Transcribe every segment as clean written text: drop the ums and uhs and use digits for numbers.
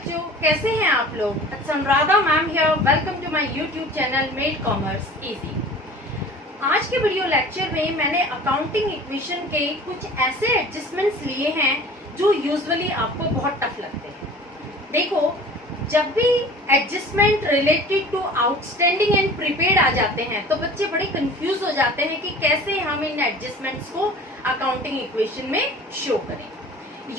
बच्चों, कैसे हैं आप लोग? It's Anuradha ma'am here. Welcome to my YouTube channel made commerce easy. आज के वीडियो लेक्चर में मैंने अकाउंटिंग इक्वेशन के कुछ ऐसे एडजस्टमेंट्स लिए हैं जो यूजुअली आपको बहुत टफ लगते हैं। देखो, जब भी adjustment related to outstanding and prepaid आ जाते हैं तो बच्चे बड़े कंफ्यूज हो जाते हैं कि कैसे हम इन एडजस्टमेंट्स को अकाउंटिंग इक्वेशन में शो करें।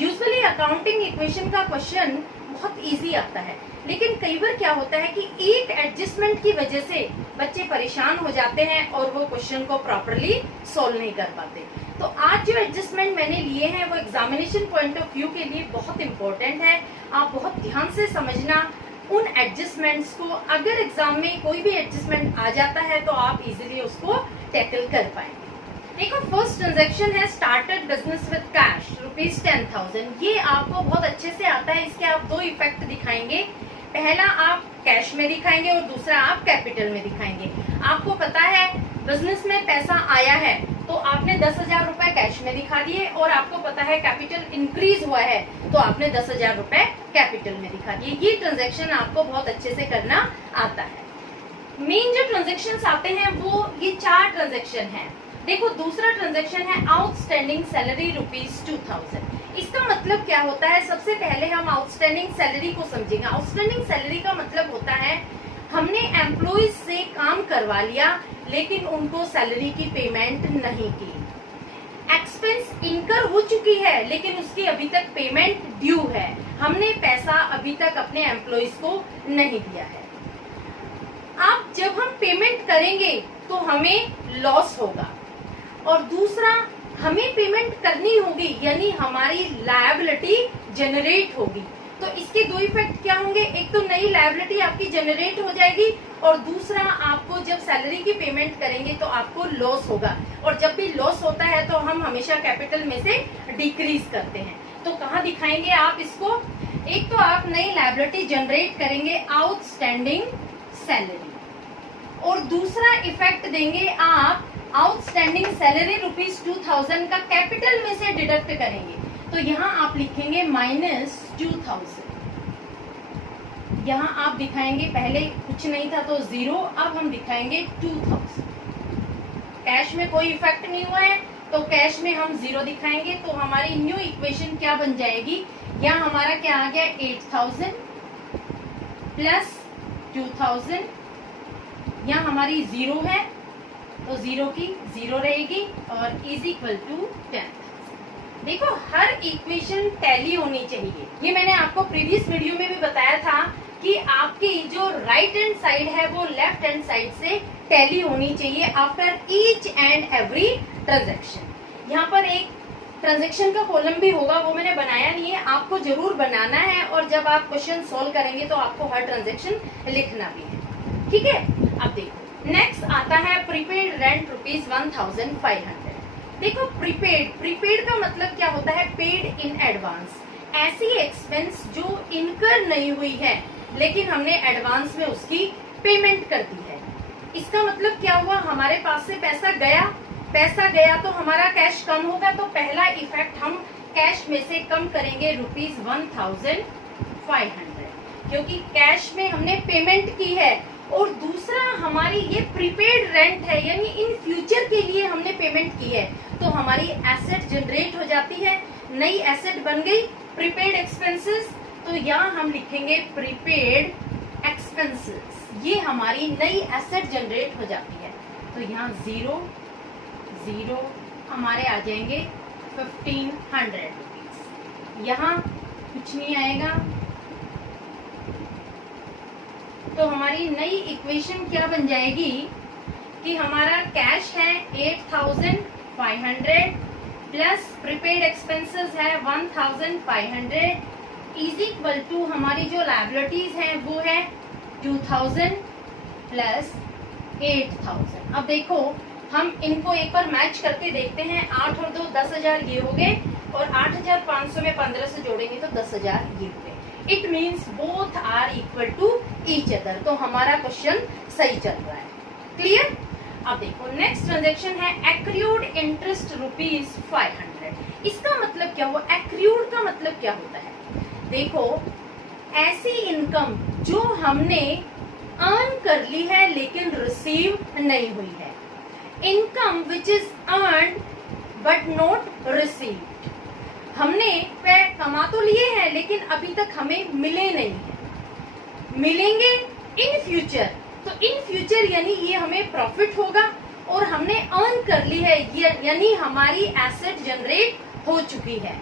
यूजुअली अकाउंटिंग इक्वेशन का क्वेश्चन बहुत इजी आता है, लेकिन कई बार क्या होता है कि एक एडजस्टमेंट की वजह से बच्चे परेशान हो जाते हैं और वो क्वेश्चन को प्रॉपरली सॉल्व नहीं कर पाते। तो आज जो एडजस्टमेंट मैंने लिए हैं वो एग्जामिनेशन पॉइंट ऑफ व्यू के लिए बहुत इंपॉर्टेंट है। आप बहुत ध्यान से समझना उन एडजस्टमेंट्स को। अगर एग्जाम में कोई भी एडजस्टमेंट आ जाता है तो आप इजीली उसको टैकल कर पाएंगे। देखो, फर्स्ट ट्रांजैक्शन है स्टार्टेड बिजनेस विद कैश ₹10,000। ये आपको बहुत अच्छे से आता है। इसके आप दो इफेक्ट दिखाएंगे। पहला आप कैश में दिखाएंगे और दूसरा आप कैपिटल में दिखाएंगे। आपको पता है बिजनेस में पैसा आया है तो आपने 10,000 रुपए कैश में दिखा दिए, और आपको पता है कैपिटल इंक्रीज हुआ है तो आपने 10,000 रुपए कैपिटल में दिखा दिए। ये ट्रांजैक्शन आपको बहुत अच्छे से करना आता है। मेन जो ट्रांजैक्शन आते हैं वो ये 4 ट्रांजैक्शन है। देखो, दूसरा ट्रांजैक्शन है आउटस्टैंडिंग सैलरी ₹2,000। इसका मतलब क्या होता है? सबसे पहले हम आउटस्टैंडिंग सैलरी को समझेंगे। आउटस्टैंडिंग सैलरी का मतलब होता है हमने एम्प्लॉइज से काम करवा लिया लेकिन उनको सैलरी की पेमेंट नहीं की। एक्सपेंस इनकर हो चुकी है लेकिन उसकी अभी तक पेमेंट ड्यू है। हमने पैसा अभी तक अपने एम्प्लॉइज को नहीं दिया है। अब जब हम पेमेंट करेंगे तो हमें लॉस होगा, और दूसरा हमें पेमेंट करनी होगी यानी हमारी लायबिलिटी जनरेट होगी। तो इसके दो इफेक्ट क्या होंगे? एक तो नई लायबिलिटी आपकी जनरेट हो जाएगी, और दूसरा आपको जब सैलरी की पेमेंट करेंगे तो आपको लॉस होगा। और जब भी लॉस होता है तो हम हमेशा कैपिटल में से डिक्रीज करते हैं। तो कहाँ दिखाएंगे आप इसको? एक तो आप नई लायबिलिटी जनरेट करेंगे आउटस्टैंडिंग सैलरी, और दूसरा इफेक्ट देंगे आप आउटस्टैंडिंग सैलरी ₹2,000 का कैपिटल में से डिडक्ट करेंगे। तो यहाँ आप लिखेंगे -2,000। यहाँ आप दिखाएंगे पहले कुछ नहीं था तो 0, अब हम दिखाएंगे 2,000। कैश में कोई इफेक्ट नहीं हुआ है तो कैश में हम 0 दिखाएंगे। तो हमारी न्यू इक्वेशन क्या बन जाएगी? यहाँ हमारा क्या आ गया? 8,000 प्लस 2,000। यहाँ हमारी 0 है तो 0 की 0 रहेगी और इज इक्वल टू 10। देखो, हर इक्वेशन टैली होनी चाहिए। ये मैंने आपको प्रीवियस वीडियो में भी बताया था कि आपकी जो राइट हैंड साइड है वो लेफ्ट हैंड साइड से टैली होनी चाहिए after each and every transaction. यहाँ पर एक ट्रांजैक्शन का कॉलम भी होगा, वो मैंने बनाया नहीं है, आपको जरूर बनाना है। और जब आप क्वेश्चन सोल्व करेंगे तो आपको हर ट्रांजैक्शन लिखना भी है, ठीक है? अब देखो, नेक्स्ट आता है प्रीपेड रेंट ₹1,500। देखो, प्रीपेड का मतलब क्या होता है? Paid in advance. ऐसी एक्सपेंस जो इनकर नहीं हुई है लेकिन हमने एडवांस में उसकी पेमेंट कर दी है। इसका मतलब क्या हुआ? हमारे पास से पैसा गया तो हमारा कैश कम होगा। तो पहला इफेक्ट हम कैश में से कम करेंगे ₹1,500, क्योंकि कैश में हमने पेमेंट की है। और दूसरा, हमारी ये प्रीपेड रेंट है यानी इन फ्यूचर के लिए हमने पेमेंट की है, तो हमारी एसेट जनरेट हो जाती है, नई एसेट बन गई प्रीपेड एक्सपेंसेस। तो यहाँ हम लिखेंगे प्रीपेड एक्सपेंसेस। ये हमारी नई एसेट जनरेट हो जाती है। तो यहाँ 0 हमारे आ जाएंगे ₹1,500। यहाँ कुछ नहीं आएगा। तो हमारी नई इक्वेशन क्या बन जाएगी कि हमारा कैश है 8,500 प्लस प्रीपेड एक्सपेंसेस है 1,500 इज इक्वल टू हमारी जो लायबिलिटीज हैं वो है 2,000 प्लस 8,000। अब देखो, हम इनको एक बार मैच करके देखते हैं। 8 और 2 10,000 ये हो गए, और 8,500 में 15 से जोड़ेंगे तो 10,000 ये हो गए। It means both are equal to each other. तो हमारा क्वेश्चन सही चल रहा है। क्लियर? अब देखो, नेक्स्ट ट्रांजैक्शन है एक्रूड इंटरेस्ट ₹500। इसका मतलब क्या हुआ? एक्रूड का मतलब क्या होता है? देखो, ऐसी इनकम जो हमने अर्न कर ली है लेकिन रिसीव नहीं हुई है। Income which is earn but not received. हमने पैसे कमा तो लिए हैं लेकिन अभी तक हमें मिले नहीं है, मिलेंगे इन फ्यूचर। तो इन फ्यूचर यानी ये हमें प्रॉफिट होगा और हमने अर्न कर ली है, यानी हमारी एसेट जनरेट हो चुकी है।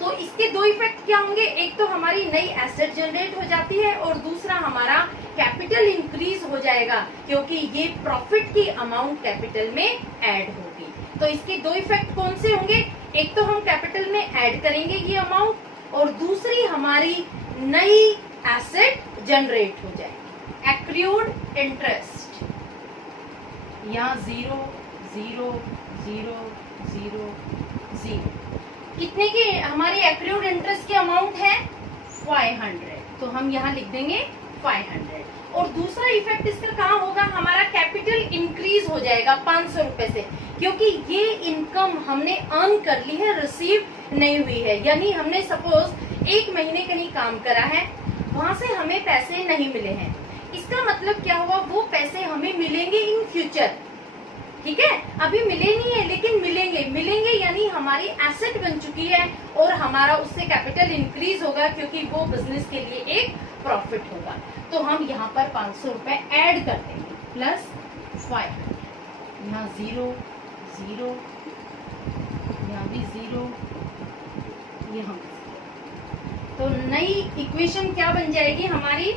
तो इसके दो इफेक्ट क्या होंगे, एक तो हमारी नई एसेट जनरेट हो जाती है और दूसरा हमारा कैपिटल इंक्रीज हो जाएगा क्योंकि ये प्रॉफिट की अमाउंट कैपिटल में ऐड होगी। तो इसके दो इफेक्ट कौन से होंगे, एक तो हम कैपिटल में ऐड करेंगे ये अमाउंट और दूसरी हमारी नई एसेट जनरेट हो जाएगी। एक्रूड इंटरेस्ट, यहाँ 0 0 0 0 0 कितने की हमारी एक्रूड इंटरेस्ट की अमाउंट है 500, तो हम यहाँ लिख देंगे 500। और दूसरा इफेक्ट इसका कहाँ होगा, हमारा कैपिटल इंक्रीज हो जाएगा 500 रुपए से, क्योंकि ये इनकम हमने अर्न कर ली है, रिसीव नहीं हुई है। यानी हमने सपोज 1 महीने कहीं काम करा है, वहां से हमें पैसे नहीं मिले हैं, इसका मतलब क्या हुआ, वो पैसे हमें मिलेंगे इन फ्यूचर। ठीक है, अभी मिले नहीं है लेकिन मिलेंगे, मिलेंगे यानी हमारी एसेट बन चुकी है और हमारा उससे कैपिटल इंक्रीज होगा क्योंकि वो बिजनेस के लिए एक प्रॉफिट होगा। तो हम यहाँ पर 500 रुपए ऐड कर देंगे प्लस 500, यहाँ 0 0, यहाँ भी 0, यहाँ 0। तो नई इक्वेशन क्या बन जाएगी हमारी,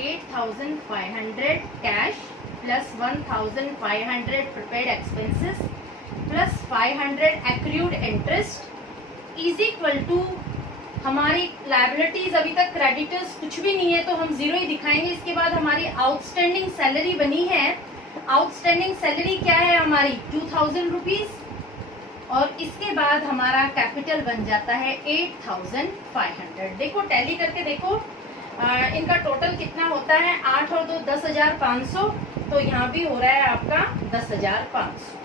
8500 cash plus 1500 prepaid expenses plus 500 accrued interest is equal to हमारी लायबिलिटीज, अभी तक क्रेडिटर्स कुछ भी नहीं है तो हम 0 ही दिखाएंगे। इसके बाद हमारी आउटस्टैंडिंग सैलरी बनी है, आउटस्टैंडिंग सैलरी क्या है हमारी 2000 रुपीज और इसके बाद हमारा कैपिटल बन जाता है 8500। देखो टैली करके देखो इनका टोटल कितना होता है, 8 और 2 10,500, तो यहाँ भी हो रहा है आपका 10,500।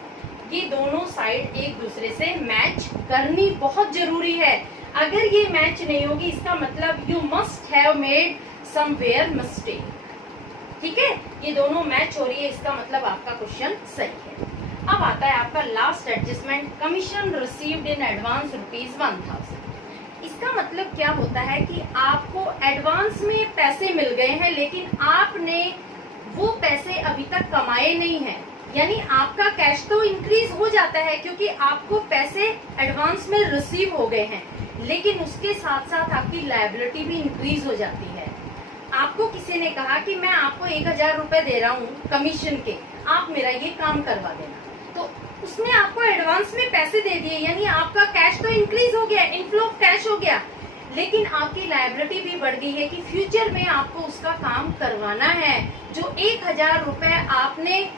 ये दोनों साइड एक दूसरे से मैच करनी बहुत जरूरी है। अगर ये मैच नहीं होगी इसका मतलब you must have made somewhere mistake. ठीक है, ये दोनों मैच हो रही है, इसका मतलब आपका क्वेश्चन सही है। अब आता है आपका last adjustment, commission received in advance ₹1000। इसका मतलब क्या होता है कि आपको एडवांस में पैसे मिल गए हैं लेकिन आपने वो पैसे अभी तक कमाए नहीं हैं, यानी आपका कैश तो इंक्रीज हो जाता है क्योंकि आपको पैसे एडवांस में रिसीव हो गए हैं, लेकिन उसके साथ साथ आपकी लायबिलिटी भी इंक्रीज हो जाती है। आपको किसी ने कहा कि मैं आपको 1000 रुपए दे रहा हूँ कमीशन के, आप मेरा ये काम करवा देना, तो उसने आपको एडवांस में पैसे दे दिए, यानी आपका कैश तो इंक्रीज हो गया, इनफ्लो ऑफ कैश हो गया, लेकिन आपकी लायबिलिटी भी बढ़ गई है कि फ्यूचर में आपको उसका काम करवाना है। जो 1000 रुपए आपने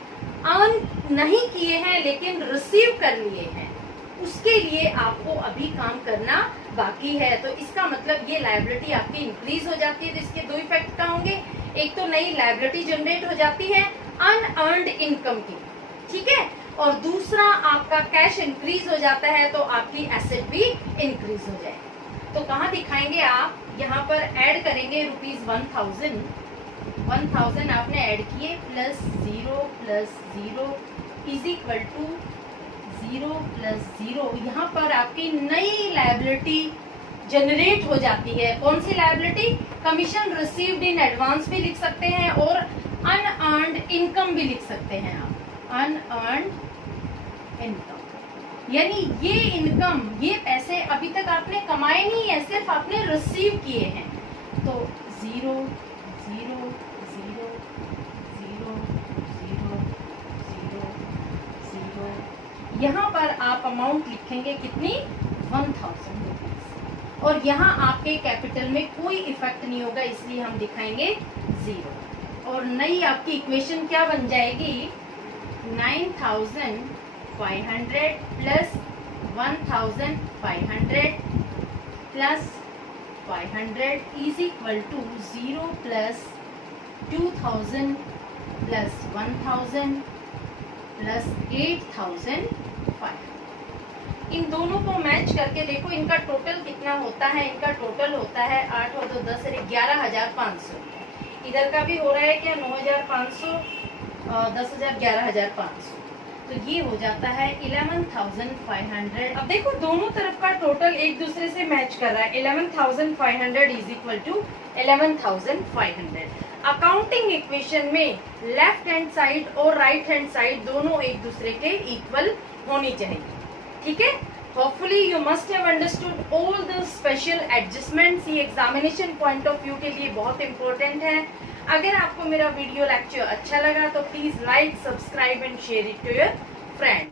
अर्न नहीं किए हैं लेकिन रिसीव कर लिए हैं, उसके लिए आपको अभी काम करना बाकी है। तो इसका मतलब ये लायबिलिटी आपकी इंक्रीज हो जाती है। तो इसके दो इफेक्ट क्या होंगे, एक तो नई लायबिलिटी जनरेट हो जाती है अनअर्न्ड इनकम की, ठीक है, और दूसरा आपका कैश इंक्रीज हो जाता है तो आपकी एसेट भी इंक्रीज हो जाए। तो कहाँ दिखाएंगे आप, यहाँ पर ऐड करेंगे ₹1000 आपने ऐड किए प्लस 0 इज इक्वल टू 0 + 0। यहाँ पर आपकी नई लायबिलिटी जनरेट हो जाती है। कौन सी liability, commission received in advance भी लिख सकते हैं और अनअर्न्ड इनकम भी लिख सकते हैं आप, अनअर्न्ड इनकम, यानी ये इनकम, ये पैसे अभी तक आपने कमाए नहीं है, सिर्फ आपने रिसीव किए हैं। तो 0 0 0 0 0 0 0, यहाँ पर आप अमाउंट लिखेंगे कितनी, 1000 रुपीज, और यहाँ आपके कैपिटल में कोई इफेक्ट नहीं होगा इसलिए हम दिखाएंगे 0। और नई आपकी इक्वेशन क्या बन जाएगी, 9500 plus 1500 plus 500 is equal to 0 plus 2000 plus 1000 plus 8500। इन दोनों को मैच करके देखो इनका टोटल कितना होता है। इनका टोटल होता है 8 और 2 10 11,500। इधर का भी हो रहा है क्या 9,500, 10,000 11,500, तो ये हो जाता है 11,500। अब देखो दोनों तरफ का टोटल एक दूसरे से मैच कर रहा है। 11,500 is equal to 11,500। Accounting equation में लेफ्ट हैंड साइड और राइट हैंड साइड दोनों एक दूसरे के इक्वल होनी चाहिए, ठीक है। Hopefully you must have understood all the special adjustments. ये एग्जामिनेशन पॉइंट ऑफ व्यू के लिए बहुत इंपॉर्टेंट है। अगर आपको मेरा वीडियो लेक्चर अच्छा लगा तो please like, subscribe and share it to your friend.